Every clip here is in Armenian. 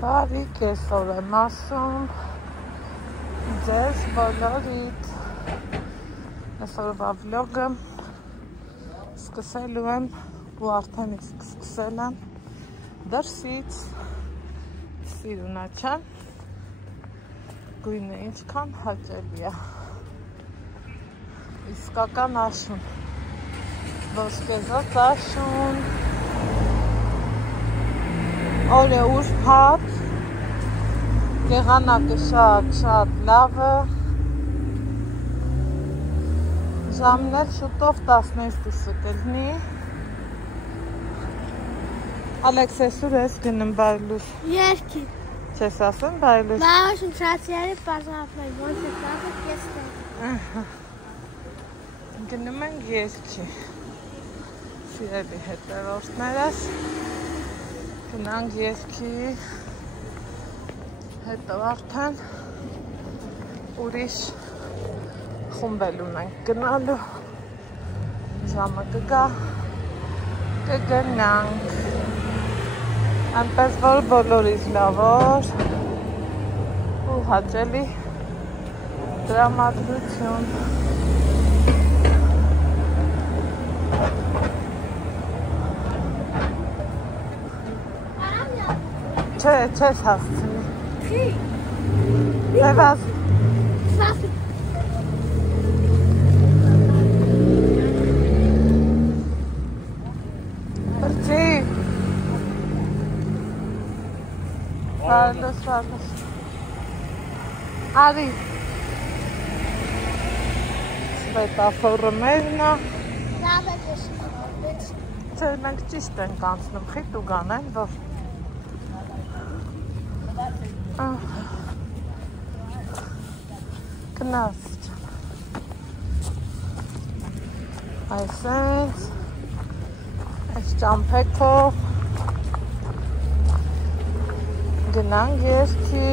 Բարի կեսօր եմ ասում ձեզ բոլորիդ այսօրվա վլոգը սկսելու եմ ու արդեն իսկ սկսել եմ դրսից սիրունա չեմ գույնը ինչքան հաճելի է իսկական աշուն ոսկեզոծ աշուն օրը ուրբաթ եղանակը շատ լավ է ժամն էլ շուտով 12-ը կլինի Ալեքս այսօր ես գնում բայլուս Երկի Չես ասում բայլուս Բավաշն շացիարի պարզանապնայ ոնց է կաղը կեստ է Գնում ենք երկի Սիրելի հետևորդներս Գնանք երկի հետո արդեն ուրիշ խումբել ունենք գնալու ժամը կգա կգնանք այնպես որ բոլորից լավ օր ու հաճելի տրամադրություն չես հասցնի Եվազ Բրծի Վարլոս Արի Սվետաֆորը մերնա Լավ է կեշնի Չէ, մենք ճիշտ ենք անցնում, խիտ ու գանեն, որ Գնաս Այսենց Այս ճամփեքով Գնանք երկի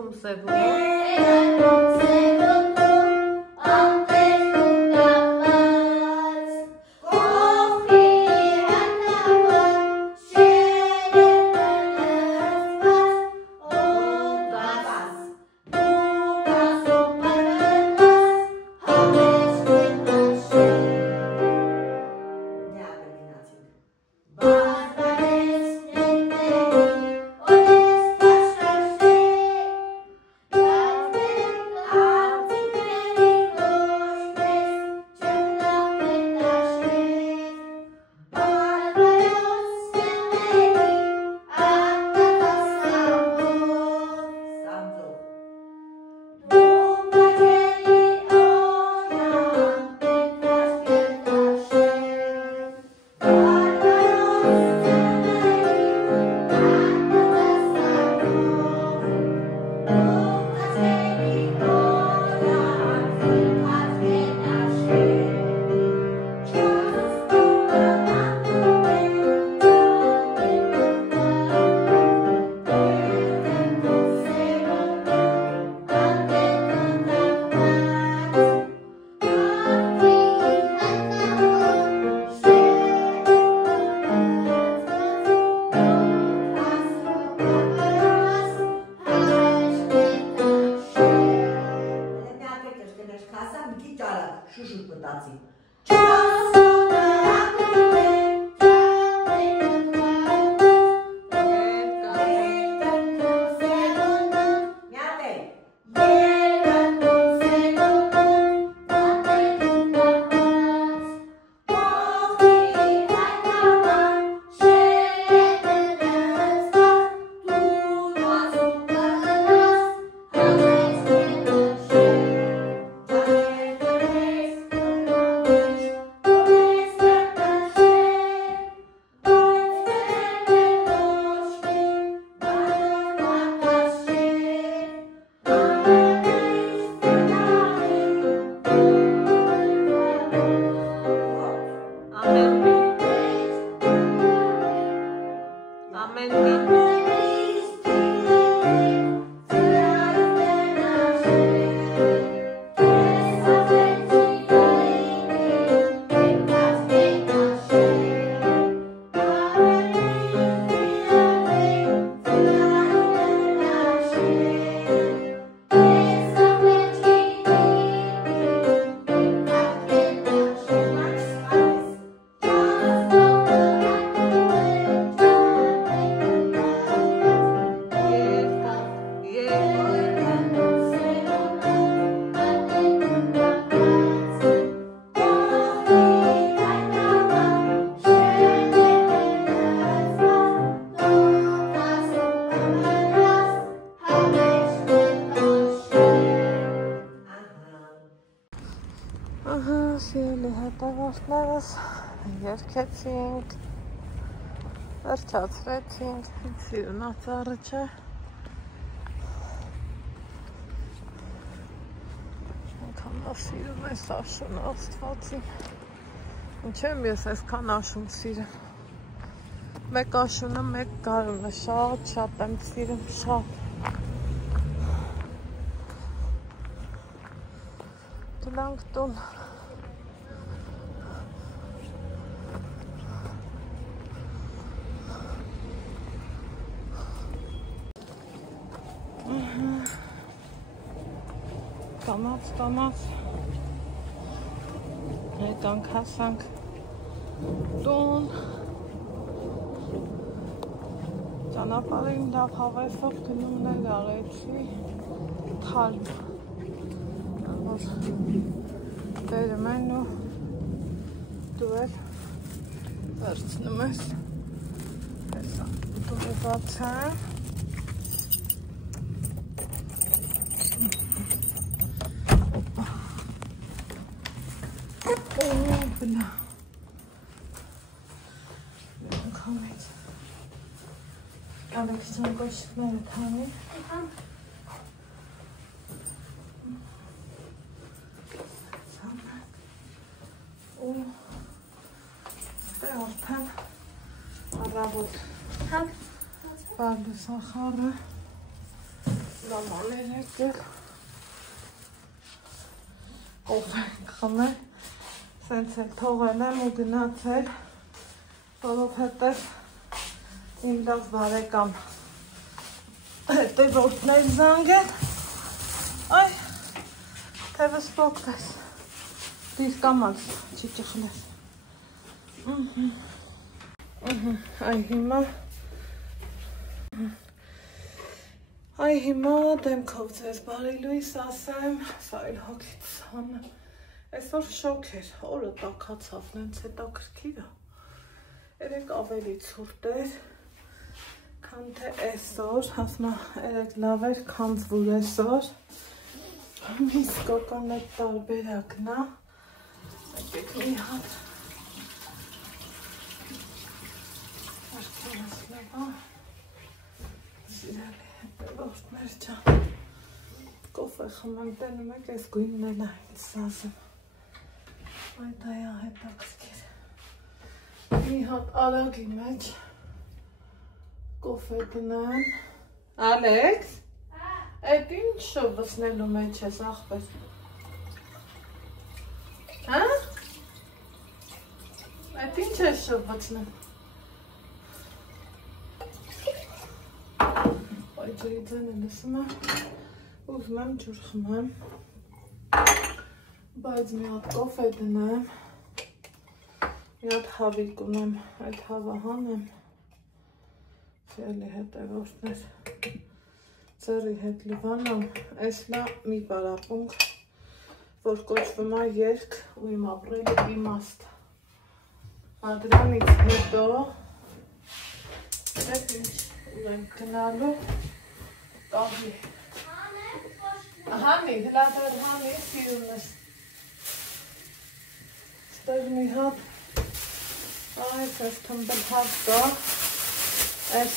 Անկում սևում Սիրելի հետևորդներս երկեցինք, վերջացրեցինք, սիրունացառը չէ, այնքան նա սիրում է Սաշուն Աստվածին, ինչ եմ ես այսքան աշուն սիրեմ, մեկ աշունը մեկ գարունը շատ եմ սիրում, շատ, դրանք տուն, կամաց եկանք հասանք տուն ճանապարհին լավ հավեսով գնումներ արեցի թարմ որ բերում են ու դու էլ վերցնում ես հեսա դու բացեմ բնա կամեց կավեքսում կոշիկները թանի ու ստե արդեն առավոտ բալու սախարը Maman եկել։ Կոֆե խմել։ Սենց էլ թողել եմ ու գնացել, որովհետև իմ լավ բարեկամ հետևորդներ զանգել։ Այ, թևս պոկտես։ Դիր կամաս, չի ճխնես։ Այ հիմա դեմքով ձեզ բարի լույս ասեմ, սա էլ հոգից հանը։ Այսօր շոք էր, օրը տաքացավ, նենց հետաքրքիր է։ Երեք ավելի ցուրտ էր, քան թե այսօր, ասում եմ, երեք լավ էր, քան զվուր այսօր։ Իսկական այդ տարբերակն է։ Եկեք մի հատ արկելասնվա, սիրելի հետևորդներ ջան, կոֆե խմենք տենում եք, այս գույնն էլ է ինձ ասում։ Այ դա է հետաքրքիր։ Մի հատ արագի մեջ կոֆե դնեմ։ Ալեքս, այդ ինչ շովացնելու մեջ ես ախպեր։ Հա? Այդ ինչ ես շովացնել։ Այ ջրի ձենը լսում եմ, ուզում եմ ջուր խմեմ, բայց մի հատ կոֆե դնեմ, մի հատ հավիկ ունեմ, այդ հավը հանեմ, սիրելի հետևորդներ, ձեռի հետ լվանամ, այս նա մի պարապունք, որ կոչվում է երգ ու իմ ապրելի իմաստ։ Դրանից հետո, դեպ ինչ ունենք գնալու, կաղի։ Հանի, հլադար հանի, սիրում ես։ Ստեղ մի հատ, այս թմբել հատ կա, այս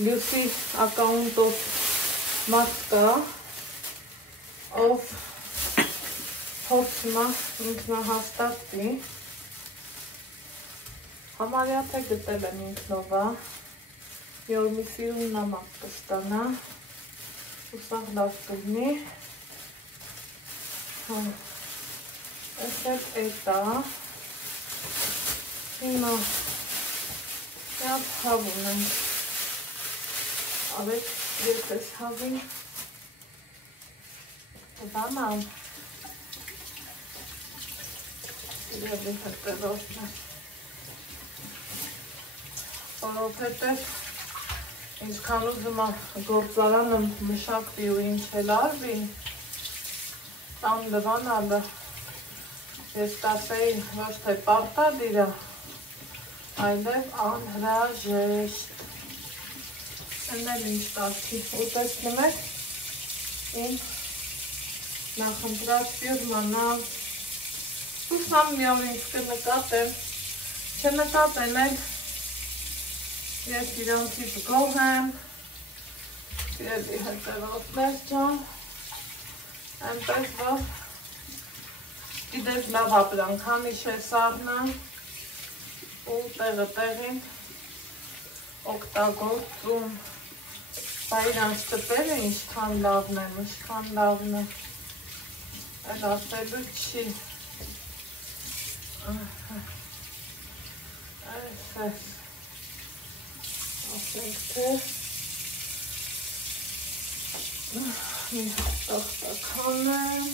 լյուսի ակաունտով մարդ կա, ով փորձում է ինքնահաստատվի, համարյա թե գտել եմ ինքնովա, մի օր մի սիրուն նամակ կստանա, ու սաղ լավ կլինի, այս էլ էտա, հիմա Շատ հավ ունեմ, ավետ երկես հավին, տվանամ, իրելի հետևորդն է, որովհետև ինչքան ուզում գործարանը մշակվի ու ինչ էլ արվի, տան լվանալը, ես տասեի ոչ թե պարտադիր է, այլև անհրաժեշտ, ըննել ինչ տասի, ու տեսնում եք իմ նախընտրած ֆիրմանալ, ուսամ մի օր ինձ կնկատեմ, չնկատեմ էլ, ես իրանցից գող եմ, իրելի հետևորդներ ջան, այնպես որ գիտես լավ ապրանք, համիշ է սարնը, ու տեղը տեղին օգտագործում, բա իրանց տպերը ինչքան լավն է, այլ ասելու չի, այս ասենք թե մի տախտական եմ,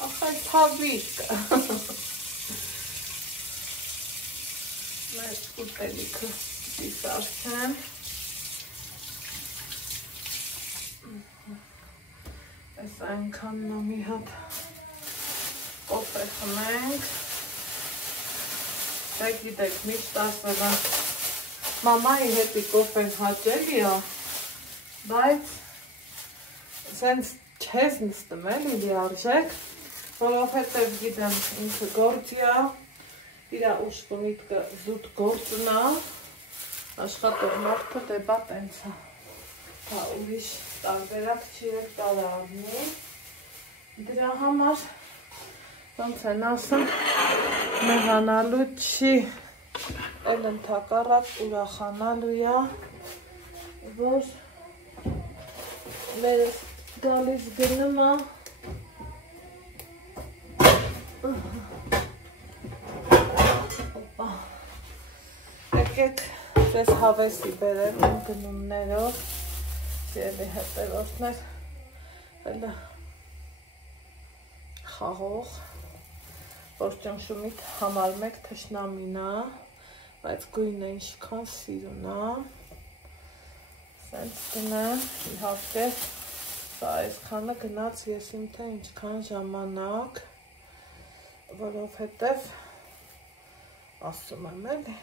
Ախայ թավիկ, մեծ ուտելիքը դիսարքեմ, այս այնքանն մի հատ կոֆե խմենք, դեք գիտեք միշտ ասվել է, մամայի հետի կոֆեն հաճելի է, բայց սենց չես նստում էլի լիարժեք, որովհետև գիտեմ ինքը գործի է, իրա ուշկու միտքը զուտ գործն է, աշխատող մարդը դեպա տենց է, դա ուրիշ տարբերակ չի էլ կարա առնի, դրա համար Ոնց են ասում, մեղանալու չի, էլ ընդհակառակ ուրախանալու է, որ մեր գալիս գնում է եկեք ձեզ հավեսի բերեմ իմ գնումներով սիրելի հետևորդներ հելը խաղող որ ճնշումիդ համար մեկ թշնամին է բայց գույնը ինչքան սիրուն է սենց գնեմ իհարկե սա այսքանը գնաց ես իմ թե ինչքան ժամանակ որովհետև ասում եմ էլի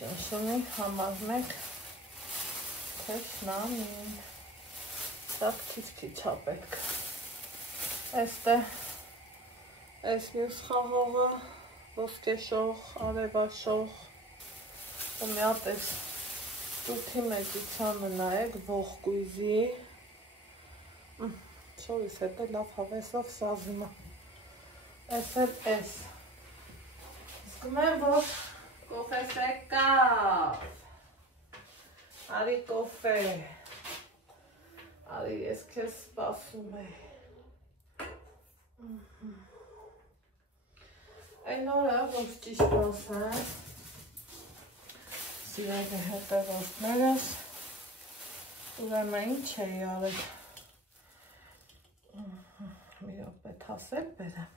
ճնշումի համար մեկ թշնամին շատ քիչ է պետք այստեղ այս մյուս խաղողը ոսկեշող, արևաշող ու մի հատ էս տութի մեծությանը նայեք ողկույզի շորիս հետ լավ հավեսով սազիմը այս էլ էս զգում եմ, որ կոֆես եկավ արի կոֆե արի ես քեզ սպասում եմ Այն օրը, որ ճիշտ ասեմ, սիրելի հետևորդներս, ուրեմն ինչ էի արել, մի րոպե թասել բերեմ,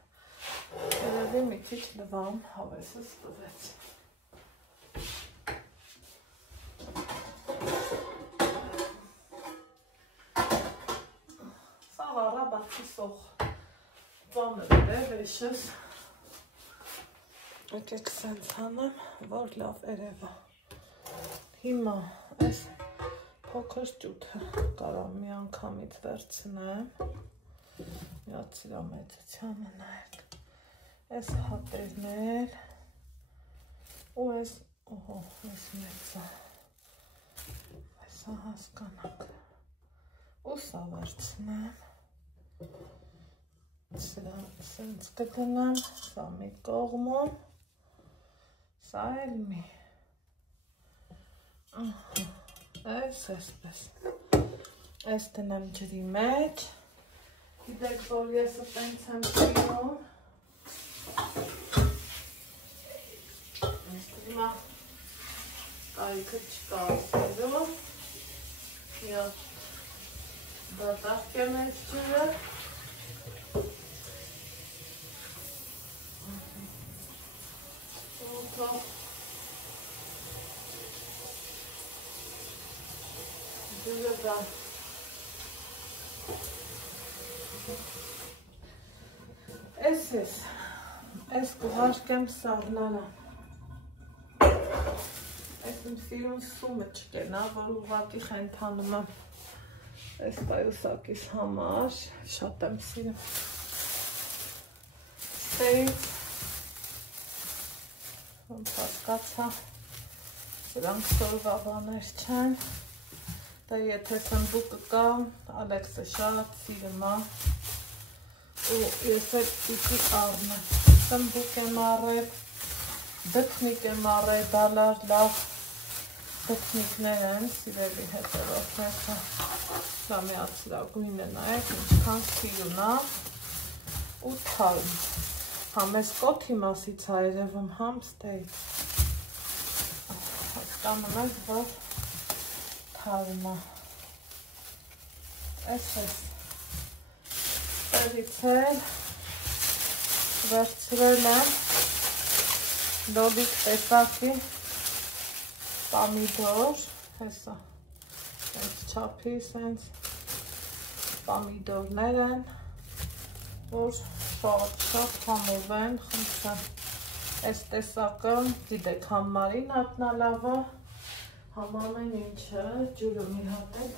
երևի մի քիչ լվամ հավեսս տվեց։ Սա առաբացի սող ծանր է վեշս, եկեք սենց հանեմ, որ լավ երևա։ Հիմա այս փոքր ճութը կարամ մի անգամից վերցնեմ, միած սրա մեծությանը նայեք, այս հատերներ ու այս, օհո, այս մեծա, այսա հասկանակ, ու սա վերցնեմ, սրա սենց կդնեմ, սա մի կողմում, սա էլ մի, այս այսպես, այս դնեմ ջրի մեջ, գիտեք, որ ես տենց եմ սիրում, այս դիմա կարիքը չկա ասելու, միատ դատաղք եմ այս ջրը, ջուրը դա այս կուղարկեմ սաղլանը այս իմ սիրուն սումը չկենա, որ ուղղակի խենթանում եմ այս պայուսակիս համար շատ եմ սիրում ստեից ոնց հասկացա սրանք սորվա բաներ չեն դա եթե սնբուկը կա Ալեքսը շատ սիրում է ու ես էլ պիտի առնեմ սնբուկ եմ առել դքնիկ եմ առել դալար լավ դքնիկներ են սիրելի հետևորդներ սա միած սրա գույնը նայեք ինչքան սիրուն է ու թարմ համ ես կոթի մասից է երևում համ ստեից հասկանում եք որ թարմ է այս ստերից էլ վերցրել եմ լոլիկ տեսակի պամիդոր հեսա այս չափի սենց պամիդորներ են որ շատ համով են խնդրեմ այս տեսակը գիտեք համ մարինադն է լավը համ ամեն ինչը ջուրը մի հատ էլ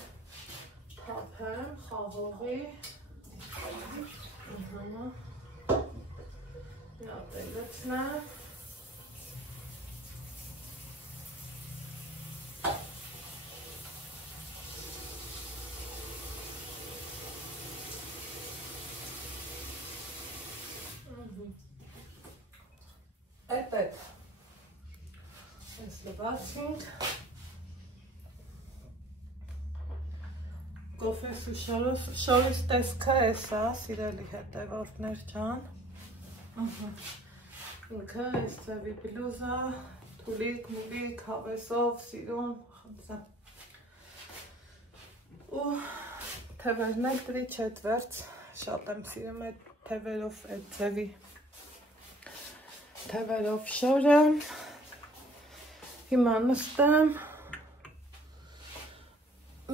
թափեմ խաղողի մի հատ էլ լցնեմ հետ այս լվացինք կոֆեսու շորից տեսքը էսա, սիրելի հետևորդներ ջան ինքը այս ծևի բլուզա թուլիկ, մուլիկ, հավեսով, սիրում խնդրեմ ու թևերն էլ տրի չետվերց շատ եմ սիրում այդ թևերով այդ ծևի թևերով շորը հիմա նստեմ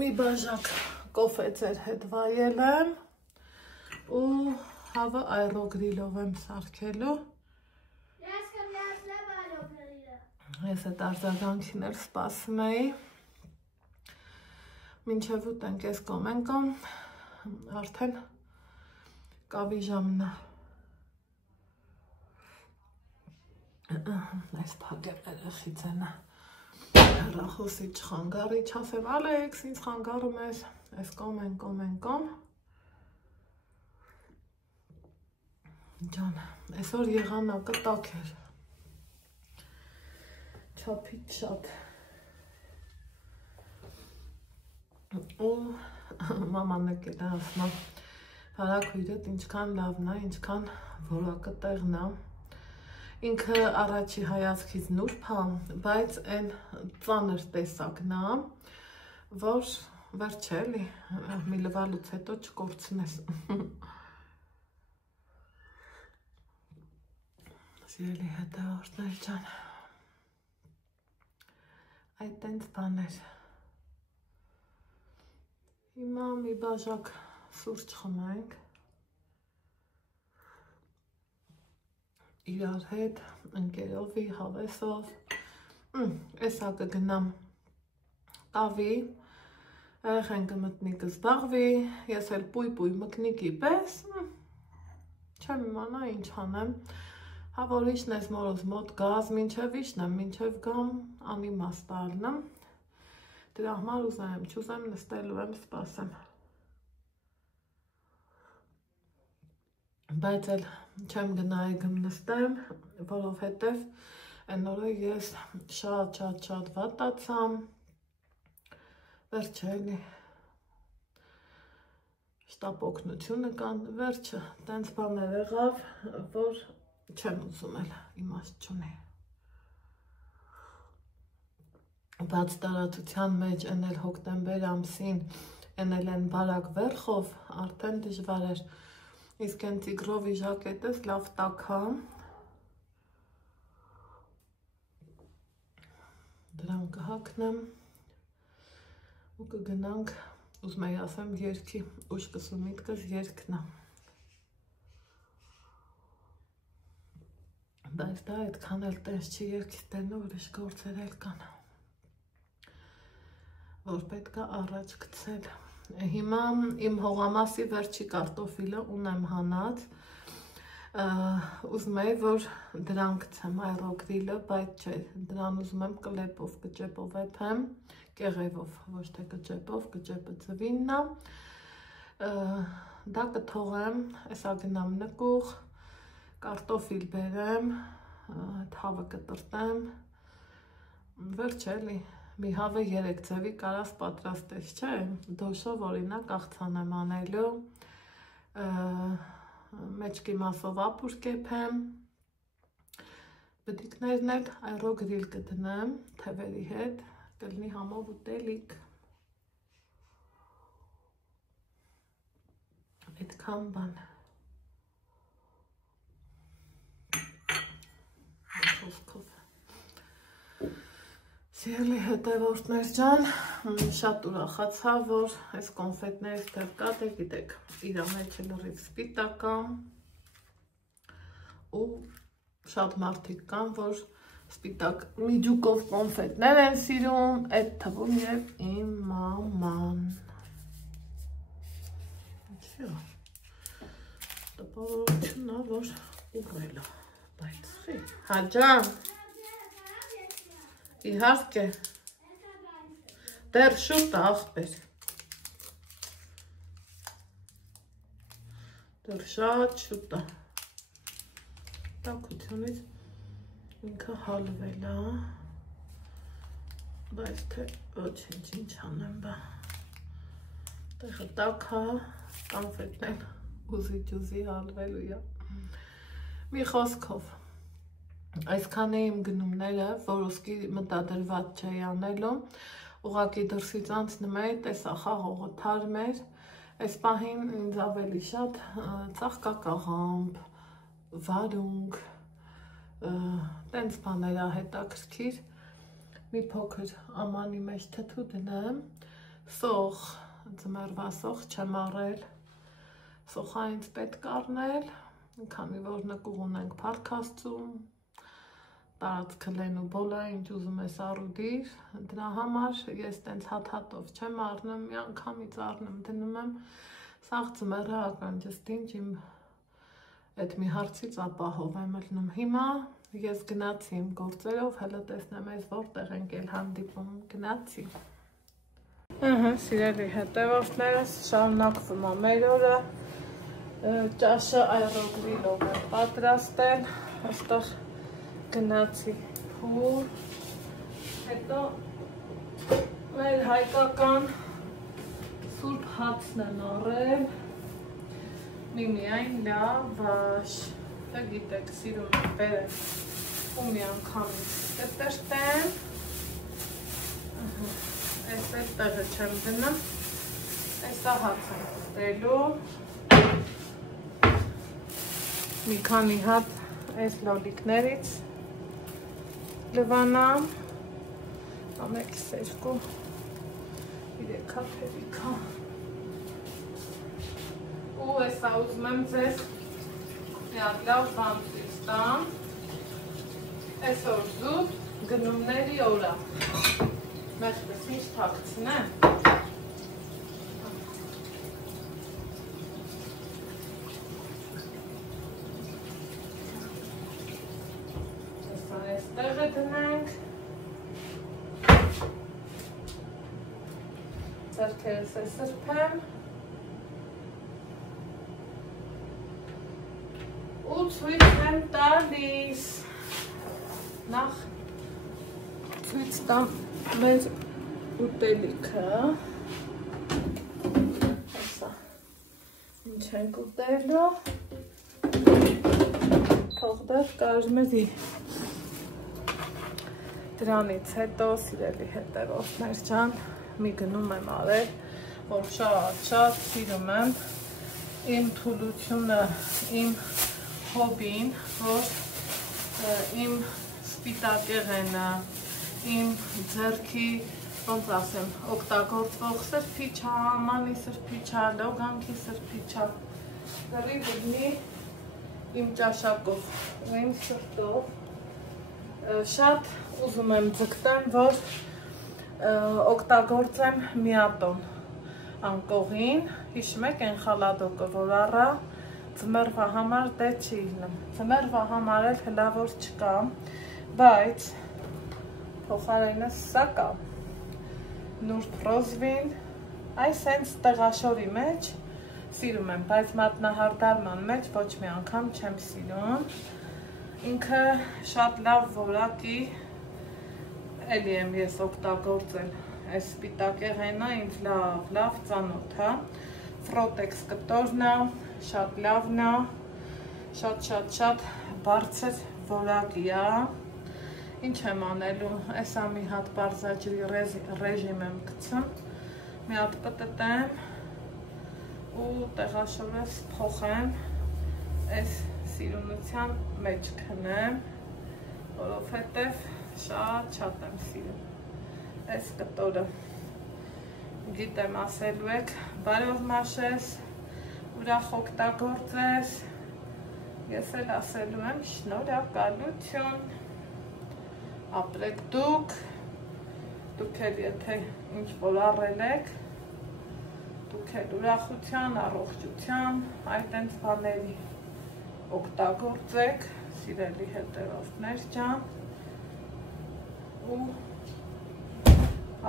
մի բաժակ կոֆե ձեր հետ վայել եմ ու հավը այրոգրիլով եմ սարքելու ես այդ արձագանքին էլ սպասում էի մինչև ուտենք ես կոմենկոմ արդեն կավի ժամն է այս փակեմ երեխից ենա հեռախոսի չխանգարի չասեմ Ալեքս ինձ խանգարում ես այս կոմ ջան այսօր եղանակը տաք էր չափից շատ ու մաման եկել է ասում հարակույրդ ինչքան լավն է ինչքան որակը տեղն է ինքը առաջի հայացքից նուրբ է բայց այն ծանր տեսակն է որ վերջ է էլի մի լվալուց հետո չկորցնես սիրելի հետևորդներ ջան այդ տենց բաներ հիմա մի բաժակ սուրճ խմենք իրար հետ ընկերովի հավեսով էսա կգնամ տավի երեխան կմտնի կզբաղվի ես էլ պույ մկնիկի պես չեմ իմանա ինչ անեմ հա որ իշն ես մորոզ մոտ գազ մինչև իշն եմ մինչև գամ անիմաստ ալնեմ դրա համար ուզեմ չուզեմ նստելու եմ սպասեմ բայց էլ չեմ գնայի գմ նստեմ որովհետև այն օրը ես շատ վատացամ վերջը էլի շտապ օգնությունը կան վերջը տենց բաներ եղավ որ չեմ ուզում էլ իմաստ չունի բաց տարածության մեջ են էլ հոկտեմբեր ամսին են էլ են բարակ վերխով արդեն դժվար էր իսկ են տիգրովի ժակետս լավ տաքա դրան կհակնեմ ու կգնանք ուզում էի ասեմ երկի ուշ կսու միտքս երկն է բայց դա այդքան էլ տես չի երկի տենը ուրիշ գործեր էլ կան որ պետք է առաջ գցել հիմա իմ հողամասի վերջի կարտոֆիլը ունեմ հանած ուզում էի որ դրան գցեմ այրոգրիլը բայց չէ դրան ուզում եմ կլեպով կճեպով եփեմ կեղևով ոչ թե կճեպով կճեպը ծվինն է դա կթողեմ էսա գնամ նկուղ կարտոֆիլ բերեմ հավը կտրտեմ վերջ էլի մի հավը 3 ձևի կարաս պատրաստես չէ դոշով օրինակ աղցան եմ անելու մեջքի մասով ապուր կեփեմ բդիկներն էլ այրոգրիլ կդնեմ թևերի հետ կլինի համով ուտելիք այդքան բան խոսքով Սիրելի հետևորդներ ջան, շատ ուրախացա, որ այս կոնֆետներից դեռ կա, դե գիտեք, իր մեջը լրիվ սպիտակ է ու շատ մարդիկ կան, որ սպիտակ միջուկով կոնֆետներ են սիրում, այդ թվում և իմ մաման։ Ինչի՞ է, տպավորությունն է, որ ուղղել է, բայց խի, հաջան։ Իհարկե, դեռ շուտ է աղբեր, դեռ շատ շուտ է, տակությունից ինքը հալվել է, բայց թե ոչինչ ինչ անեմ բա, տեղը տաք է, կանֆետն էլ ուզի հալվելու է, մի խոսքով, այսքան է իմ գնումները, որ ուսկի մտադրված չէի անելու, ուղղակի դրսից անցնում էի, տեսա խաղողը թարմ էր, այս պահին ինձ ավելի շատ ծաղկակաղամբ, վարունգ, տենց բաներ հետաքրքիր, մի փոքր ամանի մեջ թթու դնեմ, սոխ, ձմեռվա սոխ չեմ առել, սոխա ինձ պետք առնել, քանի որ նկուղ ունենք Փառքաստում, տարածքը լեն ու բոլորը ինչ ուզում ես առուդիր, դրա համար ես տենց հատ-հատով չեմ առնում, մի անգամից առնում, դնում եմ, սաղ ձմեռական ջստինչ իմ այդ մի հարցից ապահով եմ ելնում, հիմա ես գնացի իմ գործերով, հելը տեսնեմ ես որտեղ ենք էլ հանդիպում, գնացի։ Սիրելի հետևորդներս, շարունակվում է մեր օրը, ճաշը այռոգրիլով եմ պատրաստել, այստեղ գնացի փուր, հետո մեր հայկական սուրբ հացն են առել, միմիայն լավաշ, դե գիտեք, սիրում եմ բերեմ ու մի անգամից կտրտեմ, այս էլ տեղը չեմ դնում, այսա հաց եմ կտրելու, մի քանի հատ այս լոլիկներից լվանամ, ամեկիս երկու, իրեքա պերիքա, ու այսա ուզում եմ ձեզ միակ լավ բան ցույց տամ, այսօր զուտ գնումների օրա, մեջտես ինչ թաքցնեմ, տեղը դնենք, ձեռքերս է սրբեմ ու ցույց եմ տալիս, նախ ցույց տամ մեր ուտելիքը, հեսա, ինչ ենք ուտելու, թող դեռ կարմրի, դրանից հետո սիրելի հետևորդներ ջան, մի գնում եմ արել, որ շատ սիրում եմ իմ թուլությունը, իմ հոբին, որ իմ սպիտակեղենը, իմ ձեռքի, ոնց ասեմ, օգտագործվող սրբիչա, ամանի սրբիչա, լոգանքի սրբիչա, գրի բգնի իմ ճաշակով ու իմ սրտով, շատ ուզում եմ ձգտեմ, որ օգտագործեմ միատոն անկողին, հիշում եք են խալադոկը, որ առա ձմեռվա համար դե չի իլնում, ձմեռվա համար էլ հլավոր չկա, բայց փոխարենս սա կա, նուրբ ռոզվին, այս հենց տեղաշորի մեջ սիրում եմ, բայց մատնահարդարման մեջ ոչ մի անգամ չեմ սիրում, ինքը շատ լավ որակի, էլի եմ ես օգտագործել, այս սպիտակեղենը ինձ լավ ծանոթ է, Ֆրոտեքս կտորն է, շատ լավն է, շատ բարձր որակի է, ինչ եմ անելու, այսա մի հատ պարզաջրի ռեժիմ եմ գցում, մի հատ պտտեմ ու տեղաշորես փոխեմ, այս սիրունության մեջ քնեմ, որովհետև շատ եմ սիրում, այս կտորը, գիտեմ ասելու եք, բարով մաշես, ուրախ օգտագործես, ես էլ ասելու եմ շնորհակալություն, ապրեք դուք էլ եթե ինչ որ առել եք, դուք էլ ուրախության, առողջության, այդ ընդ բաների օգտագործեք, սիրելի հետևորդներ ջան, ու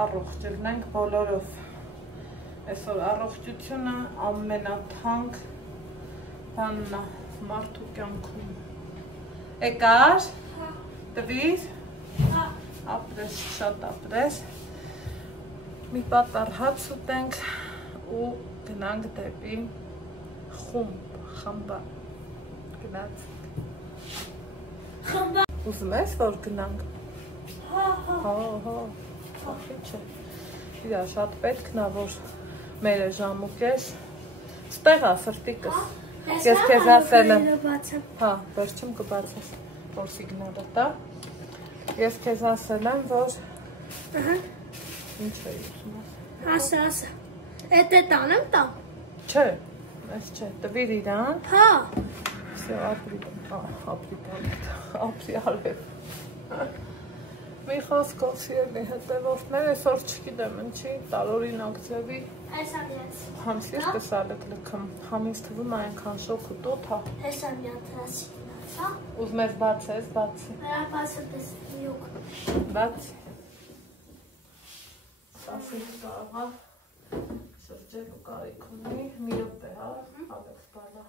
առողջ ելնենք բոլորով, այսօր առողջությունը ամենաթանկ բանն է մարդու կյանքում, եկար, Տվիր, ապրես, շատ ապրես, մի պատար հաց ուտենք ու գնանք դեպի խմբա, գնացինք։ Ուզում ես, որ գնանք։ Հա, ախի չէ։ Իրա շատ պետքն է, որ մերը ժամուկես։ Ստեղ ասրտիկս։ Ես քեզ ասել եմ։ Հա, վերջում կբացես, որ սիգնալը տա։ Ես քեզ ասել եմ, որ ինչ էի ուզում ասել։ Ասա։ Էդ է տանեմ տամ։ Չէ, այս չէ, տվիր իրան։ Հա։ Всё, ապրի ալև։ Մի խոսքով սիրելի հետևորդներ, այսօր չգիտեմ ինչի, տարօրինակ ձևի համսիր կսալեք լքım, համից թվում այնքան շոք ու տոթ է։ Հեսա միան թրասիկնաց, հա։ Ուզում ես բացես, բացի։ Բացը դես միոք։ Բացի։ Սասին կարողա շրջելու կարիք ունի, մի րոպե, հա, Ալեքս բալա։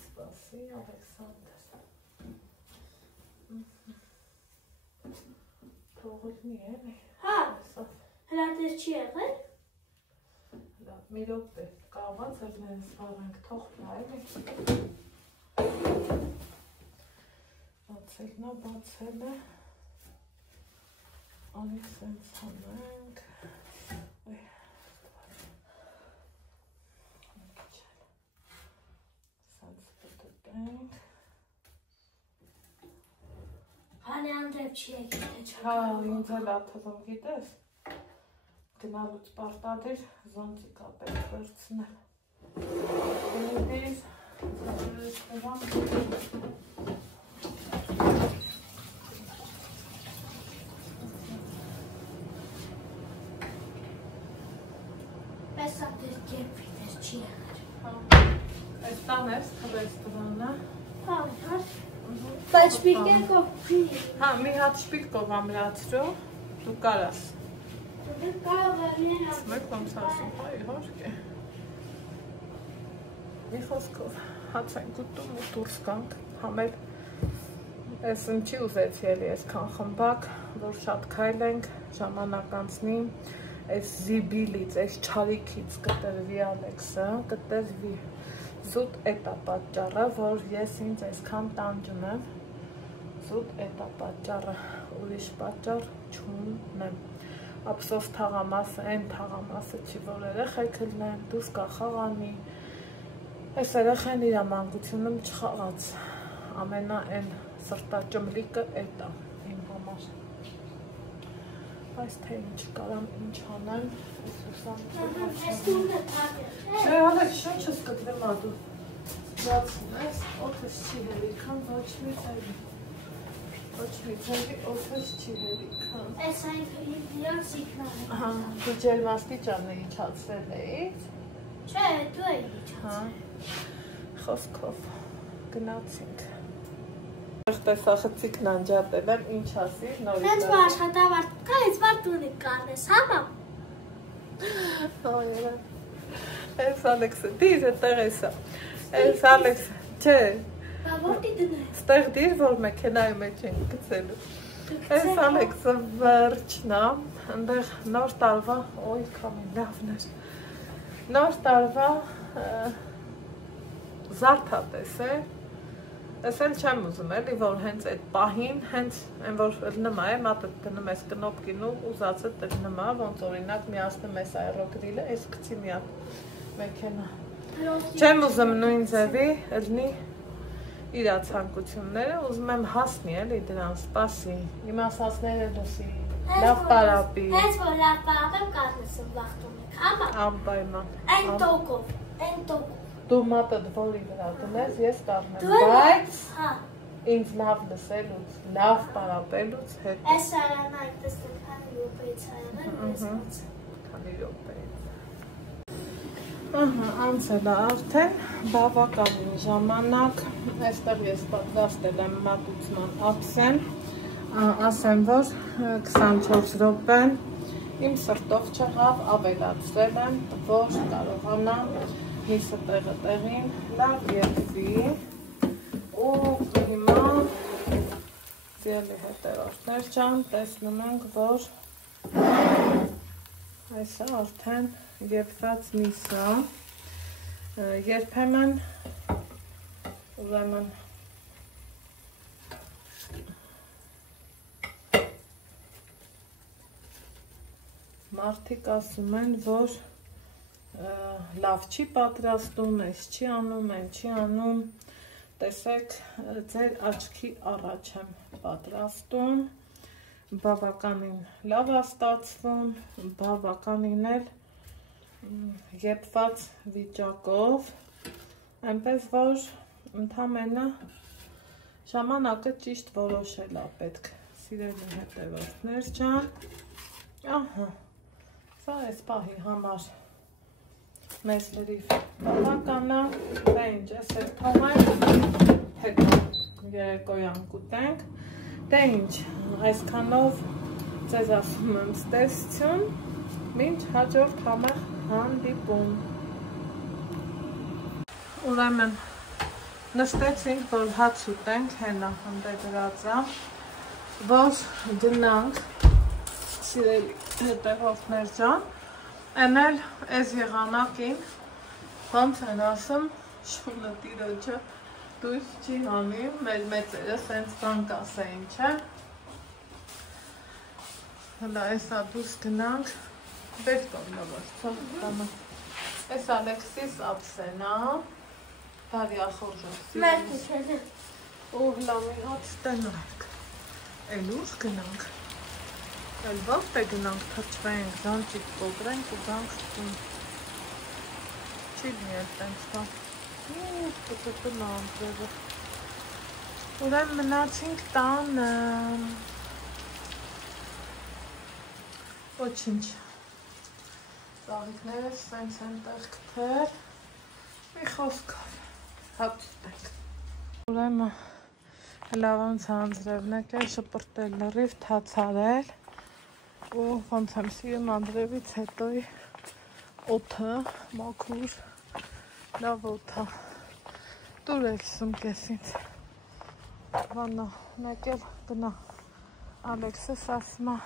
Սպասի, Ալեքսանդր։ Թողլնի էլի։ Հա, հրատեր չի եղել։ Մի րոպե, կարողանց էլնեն սպարենք թողնա էլի։ Բացելնա, բացել է։ Անի սենց հանենք։ Սենց պտտենք։ Հանի անդրև չի եկել է չա։ Հա, ինձ էլ աթվում գիտես, գնալուց պարտադիր զոնցիկա պետք վերցնել։ Գնուդիր, զավրեցնվան։ Պես ատեր կերպիներ չի եղել։ Այս տան ես, թվես տվանը։ Հա, հար։ Բայց շպիրկերքով պի։ Հա, մի հատ շպիրկով ամրացրու, դու կարաս։ Դու կարող վերնեն Մեկ ոնց ասում, հա, իհարկե։ Մի խոսքով, հաց ենք ուտում ու դուրս կանք, համել ես ինչի ուզեցի էլի այսքան խմբակ, որ շատ քայլ ենք, ժամանակ անցնի, այս զիբիլից, այս չարիքից կտրվի Ալեքսը, կտրվի զուտ էդ է պատճառը, որ ես ինձ այսքան տանջում եմ, զուտ էդ է պատճառը, ուրիշ պատճառ չունեմ։ Ափսոս թաղամասը, այն թաղամասը չի, որ երեխեք լնեն, դուս կա խաղանի, այս երեխեն իր մանկությունում չխաղաց, ամենա այն սրտաճմլիկը էդ է իմ համար։ Բայց թե ինչ կարամ, ինչ անեմ, Չէ, Ալեքս, շունչս կտրեմ ադու բացում ես, օթս չի հերիքան, ոչ մի ձևի, օթս չի հերիքան։ Այս այն իրան սիքնան է։ Հա, դու ջերմաստիճանը իջացրել էիք։ Չէ, դու է իջացրել։ Հա, խոսքով գնացինք։ Տեսա խցիկն անջատել եմ, ինչ ասի, նորից։ Հենց որ աշխատավարդ կա, հենց որ տունի կարնես, համա։ Այո։ Այս Ալեքսը, դիր այդտեղ էսա։ Այս Ալեքսը, չէ։ Բա որտի դնես։ Ստեղ դիր, որ մեքենայի մեջ ենք գցելու։ Այս Ալեքսը վերջն է, այնտեղ նոր տարվա, օй, քամի լավն էր։ Նոր տարվա զարդա տեսել։ Ես էլ չեմ ուզում էլի, որ հենց այդ պահին, հենց այն որ լնմա է, մատը դնում ես կնոպկին ու ուզածը լնմա, ոնց օրինակ միացնում ես այրոգրիլը, ես կցի մի հատ մեքենա։ Չեմ ուզում նույն ձևի լնի իրա ցանկությունները, ուզում եմ հասնի էլի դրան, սպասի, իմ ասածները լսի, լավ պարապի։ Հենց որ լավ պարապեմ կարնեսում վախտում եք, համա։ Անպայման։ Այն տոկով, այն տոկով։ Դու մատը որի վրա դնես, ես կարնեմ, բայց Հա։ ինձ լավ լսելուց, լավ պարապելուց հետո։ Այս արան այդպես քանի րոպեից արան, ես մոծեմ։ Քանի րոպեից։ Ահա, անցել է արդեն բավականին ժամանակ, այստեղ ես պատրաստել եմ մատուցման ափսեն, ասեմ, որ 24 րոպեն իմ սրտով չեղավ, ավելացրել եմ, որ կարողանամ հիսը տեղը տեղին լավ երկվի ու Սիրելի հետևորդներ ջան, տեսնում ենք, որ այսը արդեն եփված միս է, երբեմն ուրեմն մարդիկ ասում են, որ լավ չի պատրաստում, այս չի անում, այն չի անում, տեսեք, ձեր աչքի առաջ եմ պատրաստում, բավականին լավ է ստացվում, բավականին էլ եփված վիճակով, այնպես որ ընդամենը ժամանակը ճիշտ որոշել է պետք, սիրելի հետևորդներ ջան, ահա, սա այս պահի համար մեզ լրիվ բավական է, դա ինչ ես էլ թողենք, հետո երեկոյան կուտենք, դե ինչ, այսքանով ձեզ ասում եմ ստեսություն, մինչ հաջորդ համեղ հանդիպում։ Ուրեմն նստեցինք, որ հաց ուտենք, հենա հնդե գրածա, որ գնանք, սիրելի հետևորդներ ջան, Էնել այս եղանակին, ոնց են ասում, շունը տիրոջը դույս չի հանի, մեր մեծերը սենց բան կասեին, չէ։ Հլա այսա դուրս գնանք, բետ կողնավոր, ծոհտամը։ Այս Ալեքսիս ապսենա, բարի ախորժով սիրում։ Մերտ ուշել Ու հլա մի հատ ստենանք, էլ ուր գնանք։ Էլ ողտ է գնանք թրջվենք, զանջիկ կոբրենք ու գանք տուն։ Չի լինել տենց բան։ Ուրեմն անձրևը։ Ուրեմն մնացինք տանը։ Ոչինչ։ Ծաղիկները սենց են տեղ կթեր։ Մի խոսքով։ Հաց ուտենք։ Ուրեմն լավանց անձրևն եկել շպրտել լրիվ թաց արել։ Ու ոնց եմ սիրում անձրևից հետո օդը, մաքուր, լավ օդ է։ Դուր եք սմկես ինձ։ Վանա, մեկ էլ գնա։ Ալեքսս ասում է,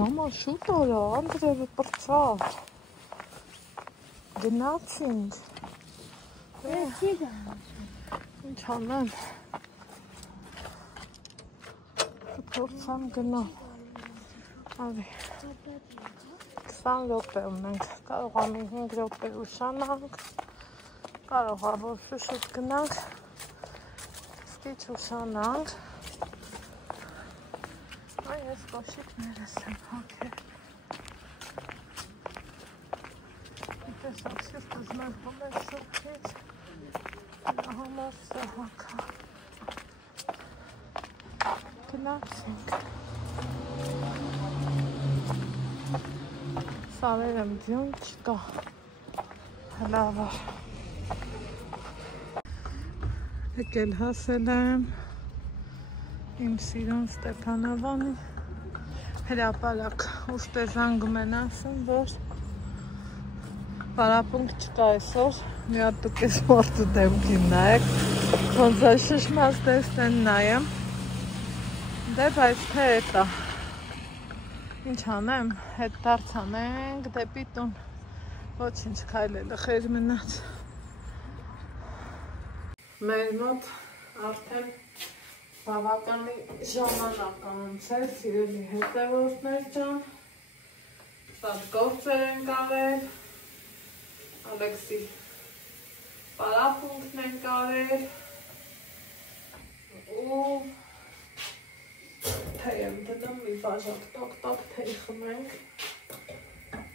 մամա շուտ արա, անձրևը պրծավ։ Գնացինք։ Ինչ անեմ։ Կփորձեմ գնալ։ Արի, 20 րոպե ունենք, կարող է 5 րոպե ուշանանք, կարող է որ շուշուտ գնանք, սկիչ ուշանանք, այ ես կոշիկներս եմ հոգել, տեսակ սիրտս մեր հոմեր շոքից, համար սա հակա, գնացինք, Սարեր եմ ձյուն չկա, հլավա, եկել հասել եմ, իմ սիրուն Ստեփանավանի, հրապարակ, ուստե զանգում են ասում, որ պարապունք չկա այսօր, մի հատ դուք ես մարդու դեմքին նայեք, ոնց է շշմած տեսնեն նայեմ, դե բայց թե էտա, ինչ անեմ, հետ դարձանենք դեպի տուն, ոչինչ քայլելը խեր մնաց։ Մեր մոտ արդեն բավականի ժամանակ անցել, սիրելի հետևորդներ ջան, շատ գործեր ենք արել, Ալեքսի պարապունքն ենք արել, ու թեյ եմ դնում, մի բաժակ տոկ-տոկ թեյ խմենք,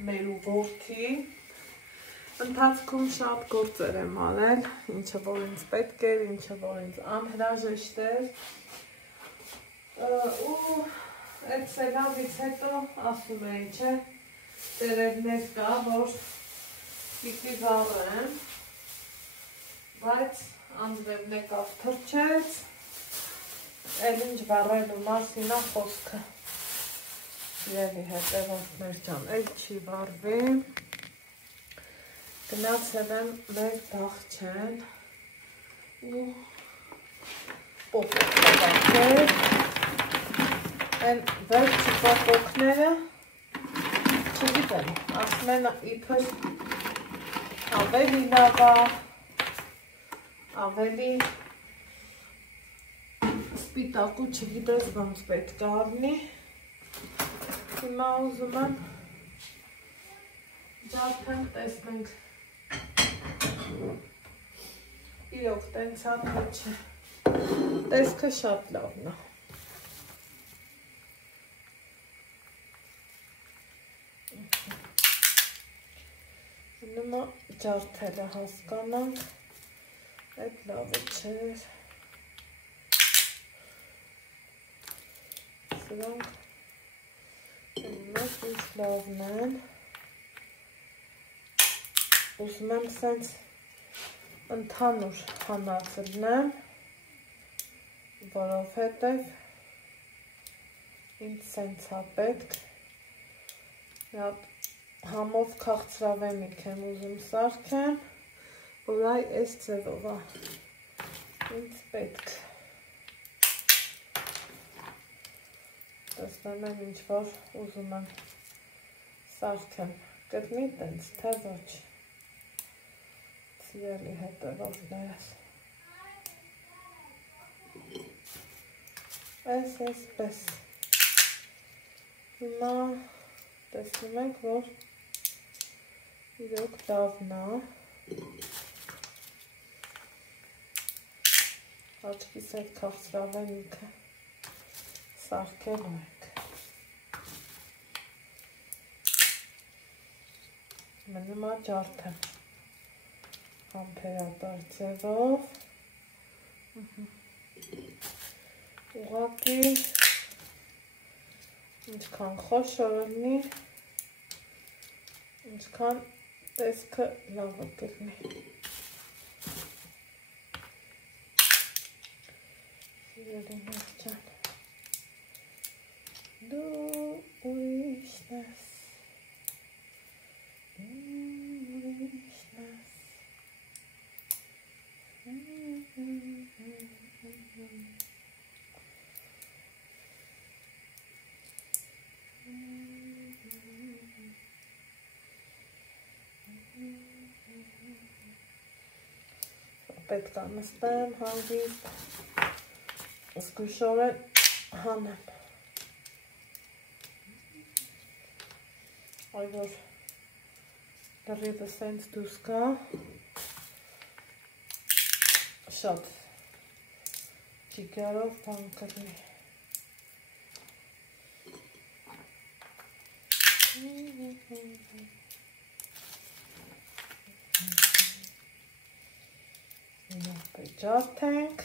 մեր ու որդի, ընթացքում շատ գործեր եմ արել, ինչը որ ինձ պետք էր, ինչը որ ինձ անհրաժեշտ էր, ու այդ սելավից հետո ասում էի, չէ, տերևներ կա, որ պիտի վառեմ, բայց անձրևն եկավ թրջեց, էլ ինչ վառելու մասին է խոսքը, սիրելի հետևորդներ ջան, էլ չի վառվի, գնացել եմ մեր դաղչեն ու պոպոտ հավաքել, Են վերջի պոպոկները չգիտեմ, ասում են իբր ավելի լավ է, ավելի սպիտակու չգիտես ոնց պետք է առնի։ Հիմա ուզում եմ ջարդեմ, տեսնենք։ Իրոք տենց հատը չէ։ Տեսքը շատ լավն է։ Նույնը ջարդելը հասկանանք, այդ լավը չէր։ Սրանք մեզ ինչ լավն են։ Ուզում եմ սենց ընդհանուր հանածլնեմ, որովհետև ինձ սենց է պետք։ Համով քաղցրավենիք եմ ուզում սարքեմ, որ այ այս ձևով է ինձ պետք։ Տեսնեմ եմ ինչ-որ ուզում եմ սարքեմ, կտնի տենց, թե ոչ, սիրելի հետևորդներս։ Այսպես։ Հիմա տեսնում ենք, որ իրոք լավն է։ Աչքիս այդ քաղցրավենիքը սարքելու ենք։ Մնում է ջարդեմ համբերատար ձևով։ Ուղղակի ինչքան խոշոր լինի, ինչքան տեսքը լավը կլինի։ Սիրելիներ ջան, դու ուրիշն ես, պետք է նստեմ հանգիստ, զգուշորեն հանեմ։ Այ որ լրիվը սենց դուրս գա, շատ ճիգարով բան կլինի։ Ջարդենք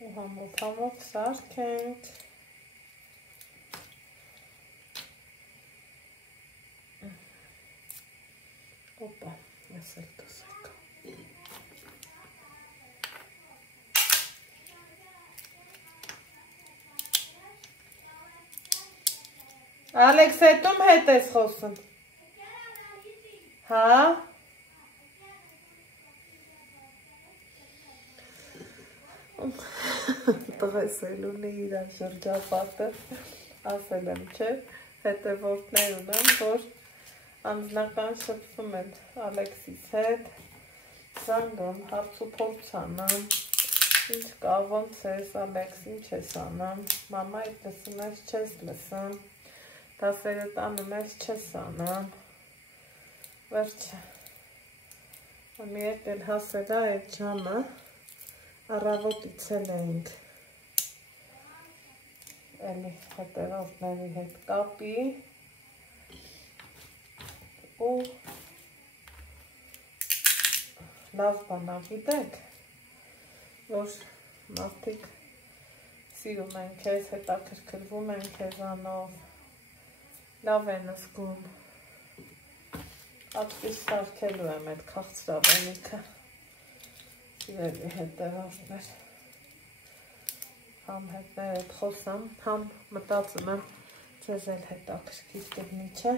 ու համով սարքենք։ Օպա, ես էլ տսեք։ Ալեքս հետում հետ ես խոսում։ Հա։ Տղեսել ունի իրան շրջապատը, ասել եմ չէ, հետևորդներ ունեմ, որ անձնական շփվում են Ալեքսիս հետ, զանգում, հարց ու փորձ անեմ, ինչ կա, ոնց ես Ալեքս, ինչ ես անում, մամա այդ լսում ես չես լսում, դասերը տանում ես չես անում, վերջը, մի եկել հասել է այդ ժամը, առավոտից էլ էինք էլի հետևորդների հետ կապի ու լավ բանա գիտեք, որ մարդիկ սիրում են քեզ, հետաքրքրվում են քեզանով, լավ են զգում, ատկից սարքելու եմ այդ քաղցրավենիքը, սիրելի հետևորդներ, համ հետներ հետ խոսամ, համ մտածում եմ ձեզ էլ հետաքրքիր կլինի չէ,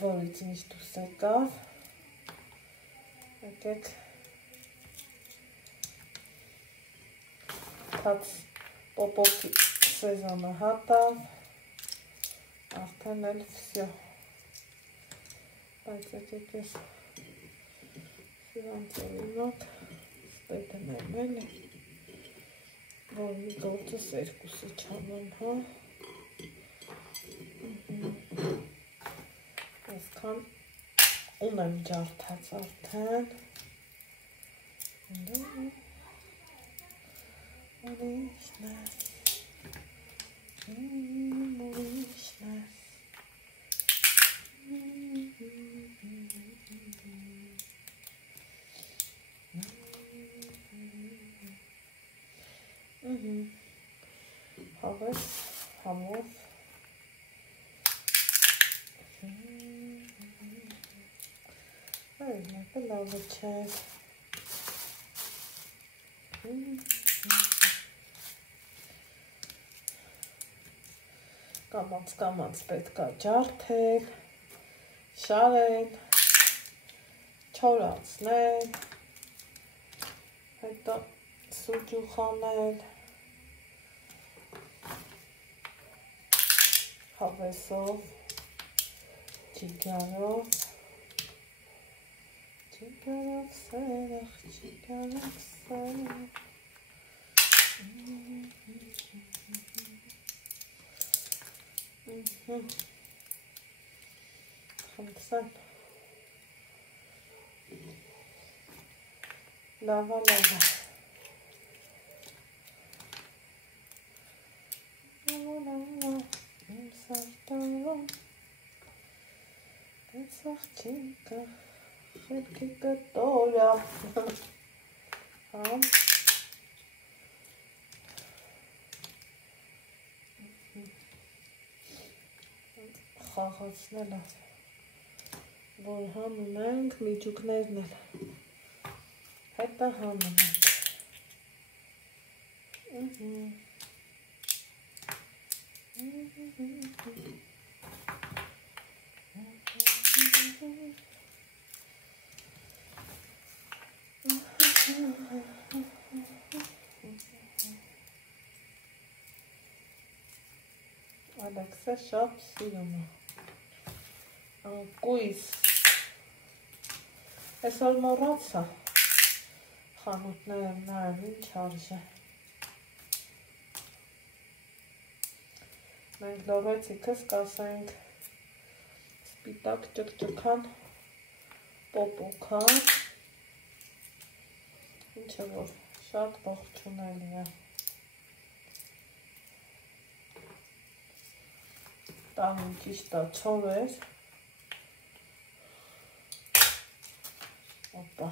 որից ինչ դուրս եկավ, եկեք ջարդած պոպոկի սեզոնը հատավ, արդեն էլ վսյո, բայց եկեք ես սրանցելի մոտ ստետեմ էլ է, որ մի գործս երկուսի չանեմ, հա, այսքան ունեմ ջարդած արդեն, Ուրիշներ, ուրիշներ, հավես, համով, այլ մեկը լավը չեր, կամաց պետք է ջարդել, շարել, չորացնել, հետո սուջուխ անել, հավեսով, ջիգարով սերախ, ջիգարով սերախ, խնդրեմ, լավա, իմ սարտարում, այս աղջիկը, խելքի կտորա, համ, խաղացնել է, որ հանում ենք, միջուկներն էլ, հետը հանում ենք, Ալեքսը շատ սիրում է, կույս, այսօր մոռացա, խանութները նայեմ, ինչ արժե, մենք լորեցիքս կասենք սպիտակ ճկճկան պոպոքան, ինչը որ շատ ողջունելի է, տանին ճիշտ է չոր էր, օպա,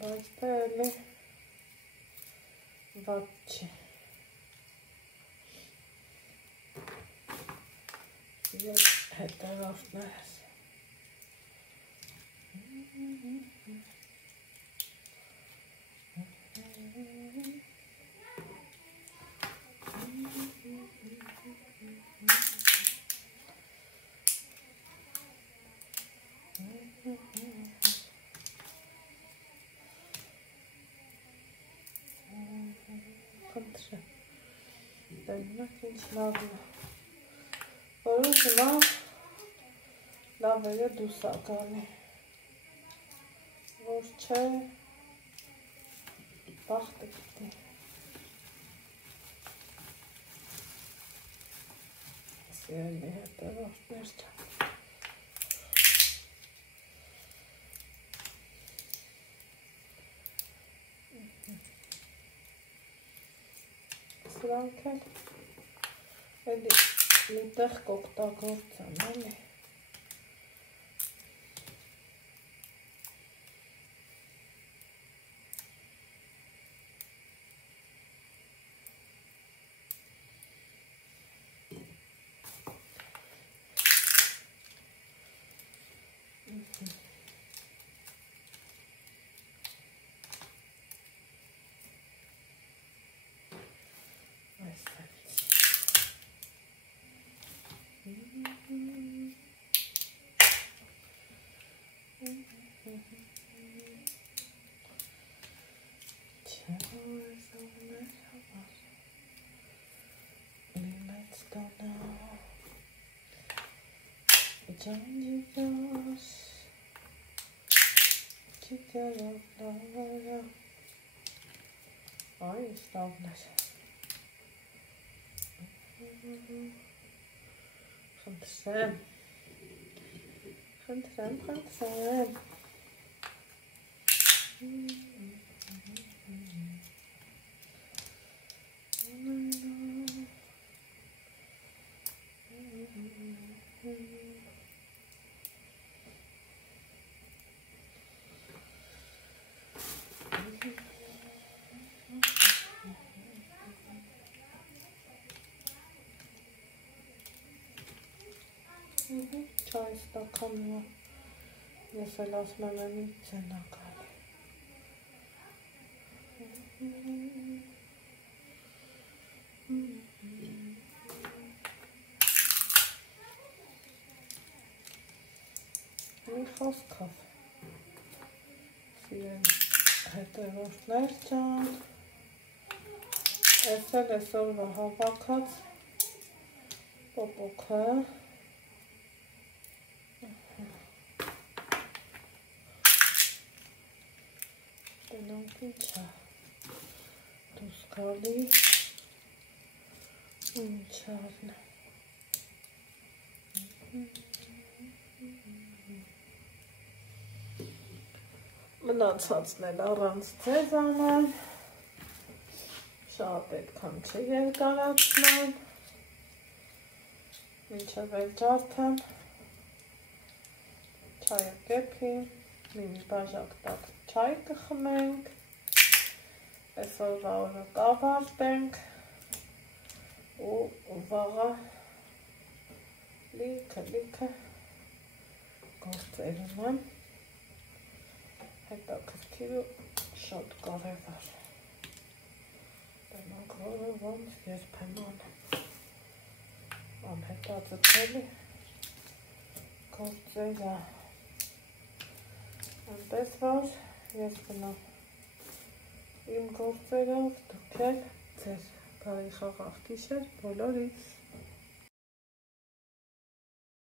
բայց դա էլ է վատ չի, ես հետևորդներս, խնդրեմ, դենակ ինչ լավ է, որում հիմա լավերը դուս է գալի, որ չէ, բախտը գիտի, սիրելի հետևորդներ չան, սրանք էլ էլի մի տեղ կօգտագործ են, էլի, Ջանջիկոս Չիքարակլավարա Այ ստավներ Խնդրեմ Չայ ստականնա ես էլ ասում եմ էմի ծենակալ մի խոսքով սիրեն հետևորդներ ջան ես էլ այսօրվա հավաքած պոպոքը Տնանք ինչա դուս գալի ինչ արնա Մնացածն էլ առանց ձեզ անեմ շատ այդքան չերկարացնեմ մինչև էլ ջարդեմ չայը կեփի մինի բաժակ տակ չայ կխմենք այսօրվա օրը կավարտենք ու վաղը լիքը գործերում եմ հետաքրքիր ու շատ կարևոր Դրանք որը ոնց երբեմն անհետաձգելի գործերը այնպես որ ես գնամ իմ գործերով դուք էլ ձեր բարի խաղաղ գիշեր բոլորից